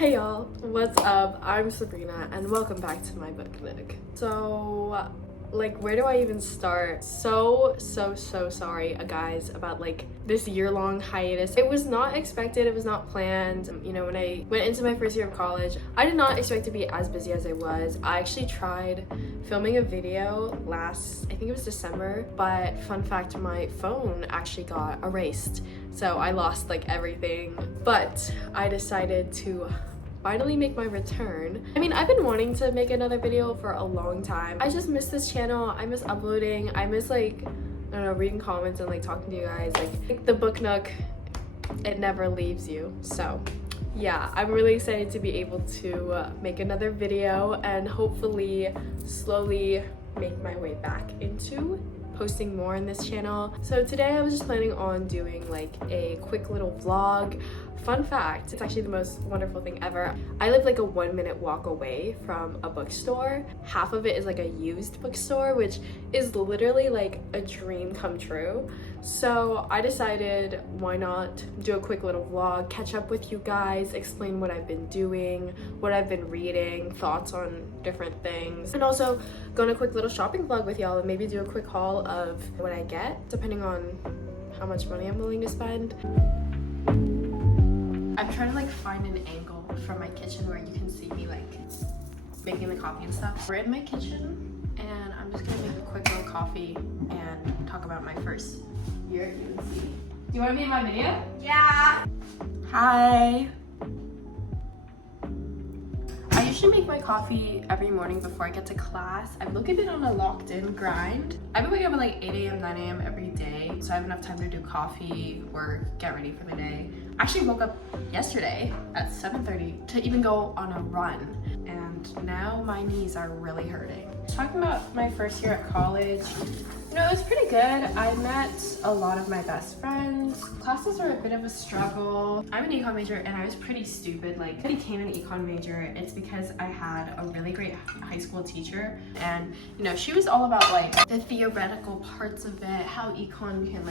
Hey y'all, what's up? I'm Sabrina and welcome back to my book nook. So, where do I even start? So sorry guys about this year-long hiatus. It was not expected, it was not planned. You know, when I went into my first year of college, I did not expect to be as busy as I was. I actually tried filming a video I think it was December, but fun fact, my phone actually got erased. So I lost everything, but I decided to finally make my return. I mean, I've been wanting to make another video for a long time. I just miss this channel. I miss uploading. I miss I don't know, reading comments and talking to you guys. The book nook, it never leaves you. So yeah, I'm really excited to be able to make another video and hopefully slowly make my way back into posting more on this channel. So today I was just planning on doing a quick little vlog. Fun fact, it's actually the most wonderful thing ever. I live a 1-minute walk away from a bookstore. Half of it is a used bookstore, which is literally a dream come true. So I decided, why not do a quick little vlog, catch up with you guys, explain what I've been doing, what I've been reading, thoughts on different things, and also go on a quick little shopping vlog with y'all and maybe do a quick haul of what I get, depending on how much money I'm willing to spend. I'm trying to find an angle from my kitchen where you can see me making the coffee and stuff. We're in my kitchen and I'm just gonna make a quick little coffee and talk about my first year at UNC. Do you want to be in my video? Yeah! Hi! I usually make my coffee every morning before I get to class. I've been on a locked-in grind. I've been waking up at 8 a.m., 9 a.m. every day, so I have enough time to do coffee, work, get ready for the day. I actually woke up yesterday at 7:30 to even go on a run, and now my knees are really hurting. Talking about my first year at college, you know, it was pretty good. I met a lot of my best friends. Classes were a bit of a struggle. I'm an econ major and I was pretty stupid. I became an econ major, it's because I had a really great high school teacher, and you know, she was all about the theoretical parts of it, how econ can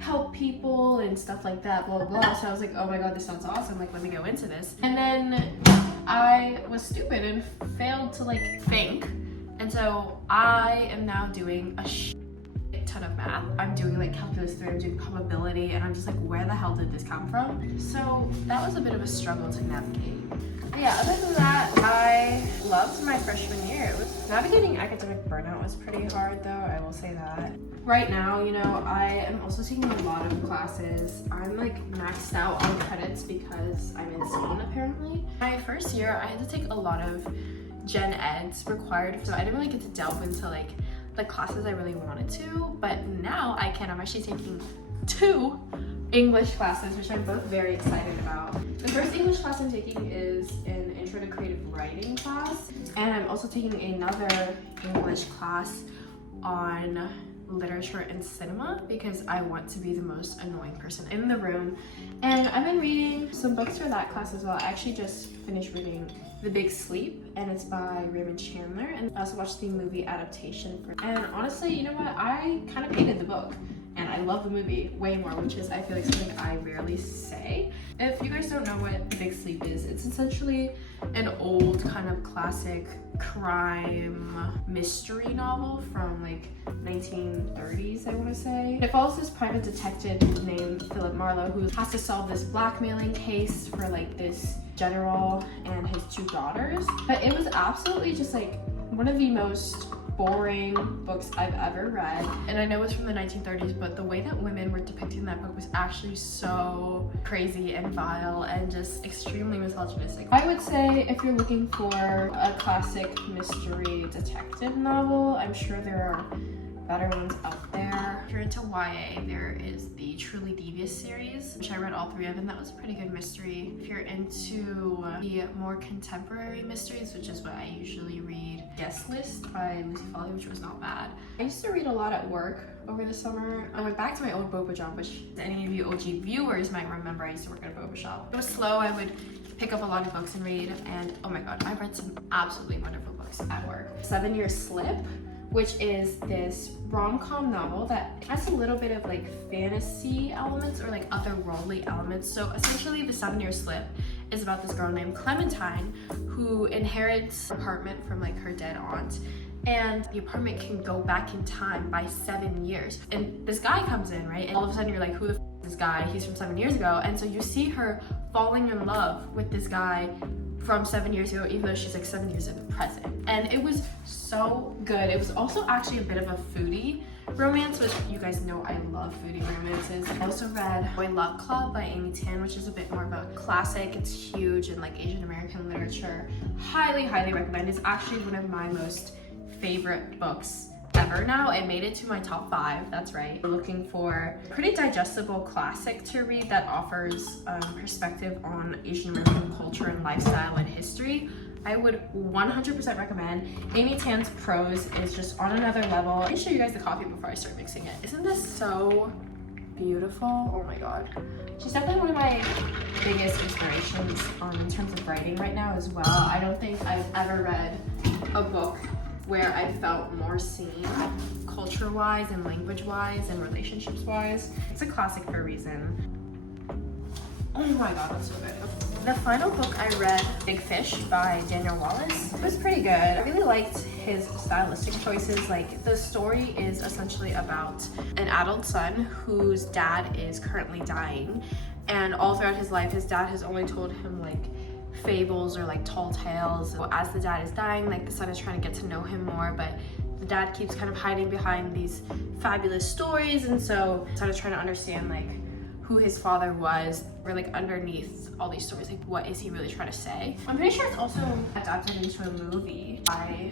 help people and stuff like that, blah blah. So I was oh my god, this sounds awesome, let me go into this. And then I was stupid and failed to think, and so I am now doing a ton of math. I'm doing calculus 3, I'm doing probability, and I'm just where the hell did this come from? So that was a bit of a struggle to navigate. But yeah, other than that, I loved my freshman year. Navigating academic burnout was pretty hard though, I will say that. Right now, you know, I am also taking a lot of classes. I'm maxed out on credits because I'm insane apparently. My first year, I had to take a lot of gen eds required, so I didn't really get to delve into the classes I really wanted to, but now I can. I'm actually taking 2 English classes, which I'm both very excited about. The first English class I'm taking is an intro to creative writing class, and I'm also taking another English class on literature and cinema because I want to be the most annoying person in the room. And I've been reading some books for that class as well. I actually just finished reading The Big Sleep, and it's by Raymond Chandler, and I also watched the movie adaptation for, and honestly, you know what, I kind of hated the book and I love the movie way more, which is I feel something I rarely say. If you guys don't know what The Big Sleep is, it's essentially an old kind of classic crime mystery novel from 1930s, I want to say. It follows this private detective named Philip Marlowe who has to solve this blackmailing case for this general and his 2 daughters. But it was absolutely just one of the most boring books I've ever read. And I know it's from the 1930s, but the way that women were depicted in that book was actually so crazy and vile and just extremely misogynistic. I would say if you're looking for a classic mystery detective novel, I'm sure there are better ones out there. If you're into YA, there is the Truly Devious series, which I read all 3 of, and that was a pretty good mystery. If you're into the more contemporary mysteries, which is what I usually read, Guest List by Lucy Foley, which was not bad. I used to read a lot at work over the summer. I went back to my old boba job, which any of you OG viewers might remember. I used to work at a boba shop. It was slow. I would pick up a lot of books and read, and oh my god, I read some absolutely wonderful books at work. 7 Year Slip, which is this rom-com novel that has a little bit of fantasy elements or otherworldly elements. So essentially the 7 Year Slip is about this girl named Clementine who inherits an apartment from like her dead aunt, and the apartment can go back in time by 7 years. And this guy comes in, right? And all of a sudden you're like, who the f is this guy? He's from 7 years ago. And so you see her falling in love with this guy from 7 years ago, even though she's like 7 years in the present. And it was so good. It was also actually a bit of a foodie romance, which you guys know I love foodie romances. I also read Boy Luck Club by Amy Tan, which is a bit more of a classic. It's huge in like Asian American literature. Highly, highly recommend. It's actually one of my most favorite books ever now. It made it to my top 5, that's right. We're looking for a pretty digestible classic to read that offers perspective on Asian American culture and lifestyle and history. I would 100% recommend. Amy Tan's prose is just on another level. Let me show you guys the coffee before I start mixing it. Isn't this so beautiful? Oh my god. She's definitely one of my biggest inspirations in terms of writing right now as well. I don't think I've ever read a book where I felt more seen culture-wise and language-wise and relationships-wise. It's a classic for a reason. Oh my god, that's so good. The final book I read, Big Fish by Daniel Wallace. It was pretty good. I really liked his stylistic choices. Like, the story is essentially about an adult son whose dad is currently dying, and all throughout his life, his dad has only told him like fables or like tall tales. So as the dad is dying, like the son is trying to get to know him more, but the dad keeps kind of hiding behind these fabulous stories, and so sort of trying to understand like who his father was, or like underneath all these stories, like what is he really trying to say. I'm pretty sure it's also adapted into a movie by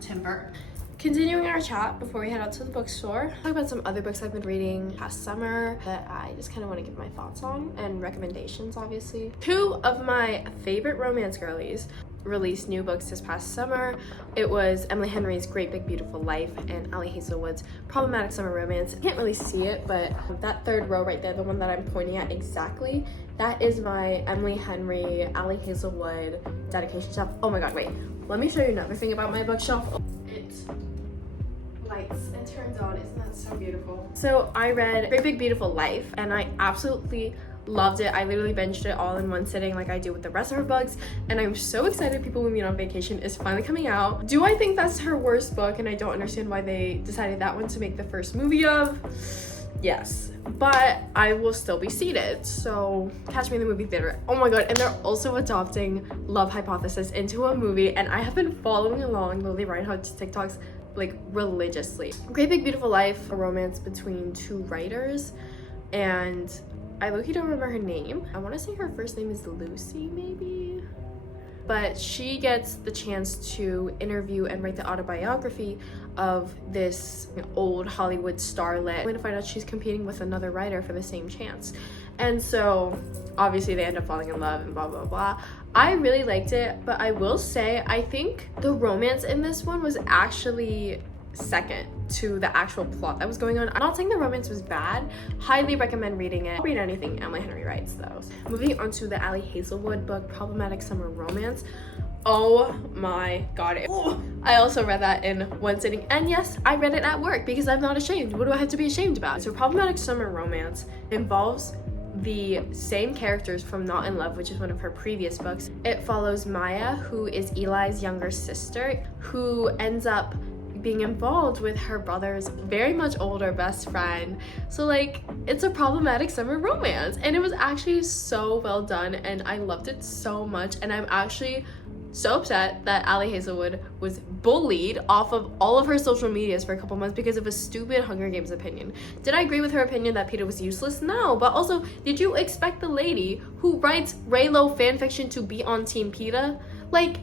Tim Burton. Continuing our chat before we head out to the bookstore, talk about some other books I've been reading past summer that I just kind of want to give my thoughts on, and recommendations obviously. 2 of my favorite romance girlies released new books this past summer. It was Emily Henry's Great Big Beautiful Life and Ali Hazelwood's Problematic Summer Romance. I can't really see it, but that 3rd row right there, the one that I'm pointing at exactly, that is my Emily Henry, Ali Hazelwood dedication shelf. Oh my god, wait. Let me show you another thing about my bookshelf. It lights and turns on. Isn't that so beautiful? So I read Great Big Beautiful Life and I absolutely loved it. I literally binged it all in one sitting like I do with the rest of her books, and I'm so excited People We Meet on Vacation is finally coming out. Do I think that's her worst book, and I don't understand why they decided that one to make the first movie of? Yes, but I will still be seated, so catch me in the movie theater. Oh my god, and they're also adopting Love Hypothesis into a movie, and I have been following along Lily Reinhardt's TikToks like religiously. Great Big Beautiful Life, a romance between 2 writers, and I low-key don't remember her name. I want to say her first name is Lucy, maybe? But she gets the chance to interview and write the autobiography of this old Hollywood starlet. I'm going to find out she's competing with another writer for the same chance. And so, obviously, they end up falling in love and blah, blah, blah. I really liked it, but I will say, I think the romance in this one was actually second to the actual plot that was going on. I'm not saying the romance was bad. Highly recommend reading it. I'll read anything Emily Henry writes though. Moving on to the Ali Hazelwood book, Problematic Summer Romance. Oh my god. I also read that in one sitting, and yes, I read it at work because I'm not ashamed. What do I have to be ashamed about? So Problematic Summer Romance involves the same characters from Not in Love, which is one of her previous books. It follows Maya, who is Eli's younger sister, who ends up being involved with her brother's very much older best friend. So like, it's a problematic summer romance, and it was actually so well done, and I loved it so much. And I'm actually so upset that Ali Hazelwood was bullied off of all of her social medias for a couple months because of a stupid Hunger Games opinion. Did I agree with her opinion that Peeta was useless? No, but also, did you expect the lady who writes Raylo fanfiction to be on Team Peeta? Like,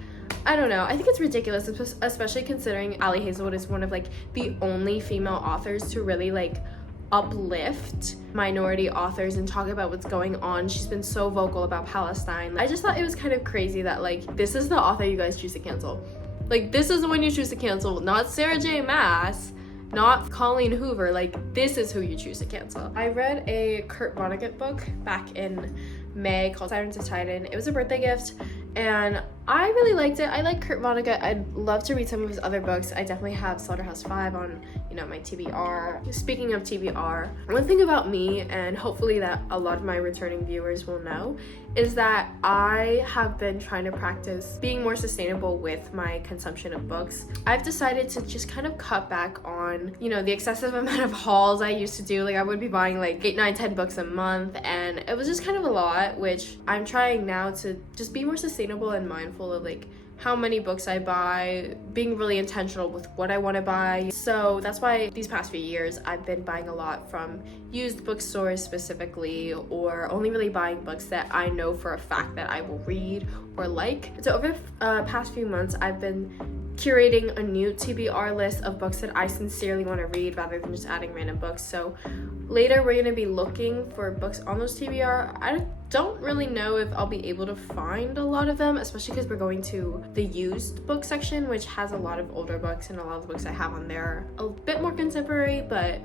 I don't know. I think it's ridiculous, especially considering Ali Hazelwood is one of like the only female authors to really like uplift minority authors and talk about what's going on. She's been so vocal about Palestine. I just thought it was kind of crazy that like this is the author you guys choose to cancel. Like, this is the one you choose to cancel, not Sarah J. Maas, not Colleen Hoover. Like, this is who you choose to cancel. I read a Kurt Vonnegut book back in May called Sirens of Titan. It was a birthday gift and I really liked it. I like Kurt Vonnegut. I'd love to read some of his other books. I definitely have Slaughterhouse-5 on you know, my TBR. Speaking of TBR, one thing about me, and hopefully that a lot of my returning viewers will know, is that I have been trying to practice being more sustainable with my consumption of books. I've decided to just kind of cut back on, you know, the excessive amount of hauls I used to do. Like I would be buying like 8, 9, 10 books a month, and it was just kind of a lot, which I'm trying now to just be more sustainable and mindful of like how many books I buy, being really intentional with what I want to buy. So that's why these past few years I've been buying a lot from used bookstores specifically, or only really buying books that I know for a fact that I will read or like. So over the past few months I've been curating a new TBR list of books that I sincerely want to read rather than just adding random books. So later we're going to be looking for books on those TBR. I don't really know if I'll be able to find a lot of them, especially because we're going to the used book section, which has a lot of older books, and a lot of the books I have on there are a bit more contemporary, but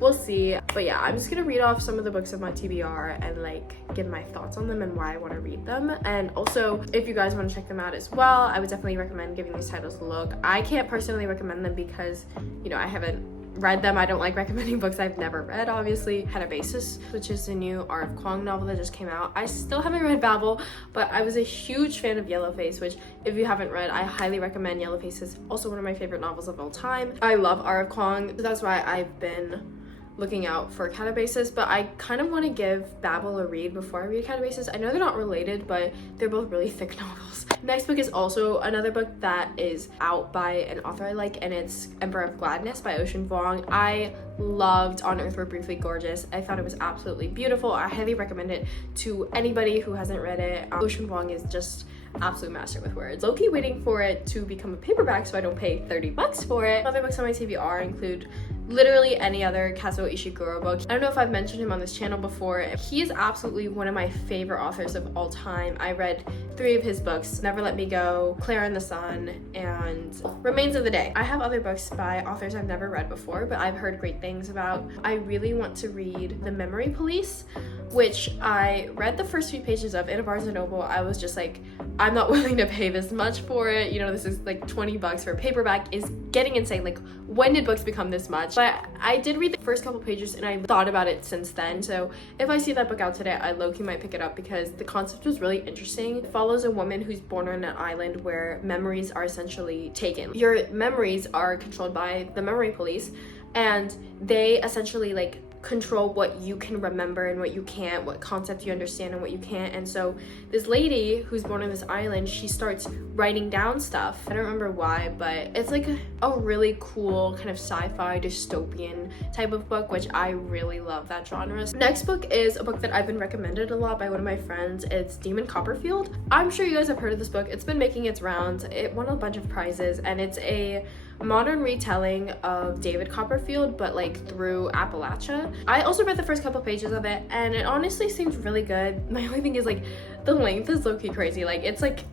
we'll see. But yeah, I'm just gonna read off some of the books of my TBR and like give my thoughts on them and why I want to read them. And also, if you guys want to check them out as well, I would definitely recommend giving these titles a look. I can't personally recommend them because, you know, I haven't read them. I don't like recommending books I've never read, obviously. Hiatus, which is the new R.F. Kuang novel that just came out. I still haven't read Babel, but I was a huge fan of Yellowface, which if you haven't read, I highly recommend. Yellowface is also one of my favorite novels of all time. I love R.F. Kuang, so that's why I've been looking out for Catabasis, but I kind of want to give Babel a read before I read Catabasis. I know they're not related, but they're both really thick novels. Next book is also another book that is out by an author I like, and it's Emperor of Gladness by Ocean Vuong. I loved On Earth We're Briefly Gorgeous. I thought it was absolutely beautiful. I highly recommend it to anybody who hasn't read it. Ocean Vuong is just absolute master with words. Low-key waiting for it to become a paperback so I don't pay $30 for it. Other books on my TBR include literally any other Kazuo Ishiguro book. I don't know if I've mentioned him on this channel before. He is absolutely one of my favorite authors of all time. I read 3 of his books: Never Let Me Go, Clara and the Sun, and Remains of the Day. I have other books by authors I've never read before, but I've heard great things about. I really want to read The Memory Police, which I read the first few pages of in a Barnes & Noble. I was just like, I'm not willing to pay this much for it. You know, this is like $20 for a paperback is getting insane. Like, when did books become this much? But I did read the first couple pages and I thought about it since then. So if I see that book out today, I low-key might pick it up because the concept was really interesting. It follows a woman who's born on an island where memories are essentially taken. Your memories are controlled by the memory police, and they essentially like control what you can remember and what you can't, what concept you understand and what you can't. And so this lady who's born on this island, she starts writing down stuff. I don't remember why, but it's like a really cool kind of sci-fi dystopian type of book, which I really love that genre. Next book is a book that I've been recommended a lot by one of my friends. It's Demon Copperfield. I'm sure you guys have heard of this book. It's been making its rounds. It won a bunch of prizes, and it's a modern retelling of David Copperfield, but like through Appalachia. I also read the first couple pages of it, and it honestly seems really good. My only thing is like the length is low-key crazy. Like it's like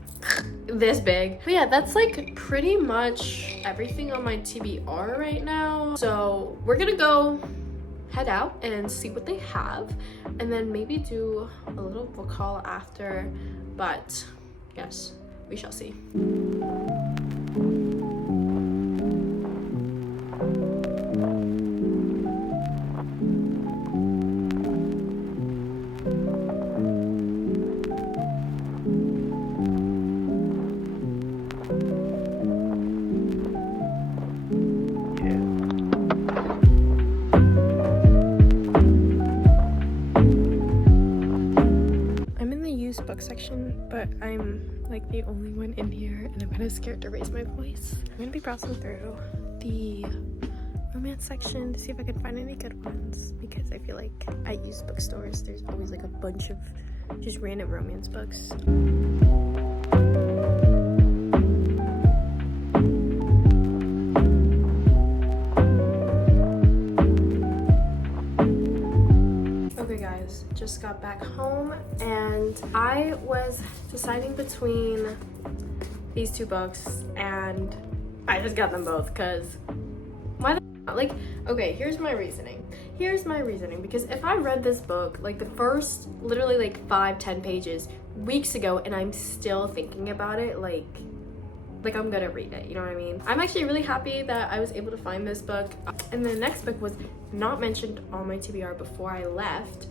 this big. But yeah, that's like pretty much everything on my TBR right now. So we're gonna go head out and see what they have, and then maybe do a little book haul after, but yes, we shall see. Book section, but I'm like the only one in here and I'm kind of scared to raise my voice. I'm gonna be browsing through the romance section to see if I can find any good ones, because I feel like at used bookstores there's always like a bunch of just random romance books. Just got back home and I was deciding between these 2 books and I just got them both because why the not? Like, okay, here's my reasoning because if I read this book like the first literally like 5-10 pages weeks ago and I'm still thinking about it, like like I'm gonna read it, you know what I mean? I'm actually really happy that I was able to find this book. And the next book was not mentioned on my TBR before I left,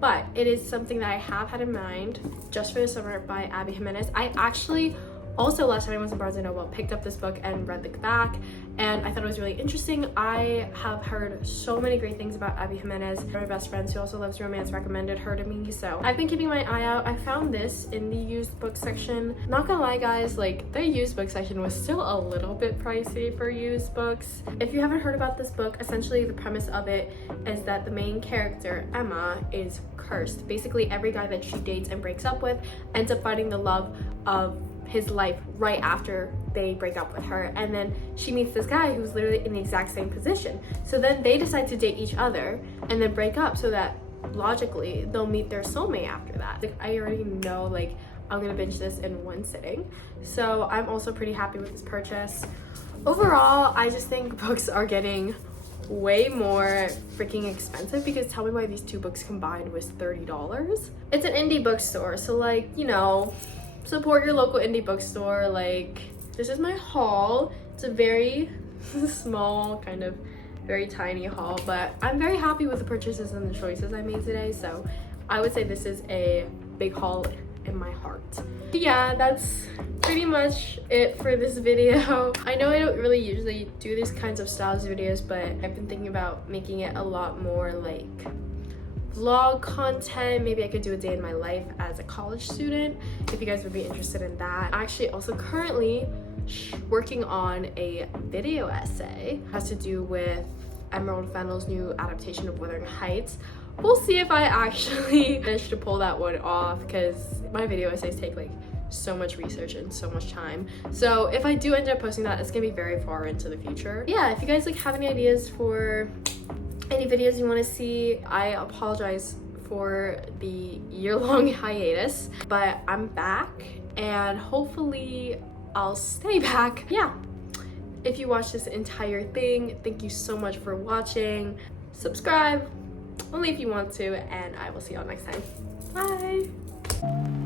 but it is something that I have had in mind, Just for the Summer by Abby Jimenez. I actually also, last time I was in Barnes & Noble, picked up this book and read the back, and I thought it was really interesting. I have heard so many great things about Abby Jimenez. One of my best friends who also loves romance recommended her to me, so I've been keeping my eye out. I found this in the used book section. Not gonna lie guys, like the used book section was still a little bit pricey for used books. If you haven't heard about this book, essentially the premise of it is that the main character, Emma, is cursed. Basically every guy that she dates and breaks up with ends up finding the love of his life right after they break up with her, and then she meets this guy who's literally in the exact same position. So then they decide to date each other and then break up so that logically they'll meet their soulmate after that. Like I already know like I'm gonna binge this in one sitting, so I'm also pretty happy with this purchase. Overall, I just think books are getting way more freaking expensive, because tell me why these two books combined was $30. It's an indie bookstore, so like, you know, support your local indie bookstore. Like, this is my haul. It's a very small, kind of very tiny haul, but I'm very happy with the purchases and the choices I made today, so I would say this is a big haul in my heart. Yeah, that's pretty much it for this video. I know I don't really usually do these kinds of styles videos, but I've been thinking about making it a lot more like vlog content. Maybe I could do a day in my life as a college student if you guys would be interested in that. I'm actually also currently working on a video essay. It has to do with Emerald Fennell's new adaptation of Wuthering Heights. We'll see if I actually manage to pull that one off, because my video essays take like so much research and so much time. So if I do end up posting that, it's gonna be very far into the future. Yeah, if you guys like have any ideas for any videos you want to see, I apologize for the year-long hiatus, but I'm back and hopefully I'll stay back. Yeah, if you watched this entire thing, thank you so much for watching. Subscribe only if you want to, and I will see y'all next time. Bye.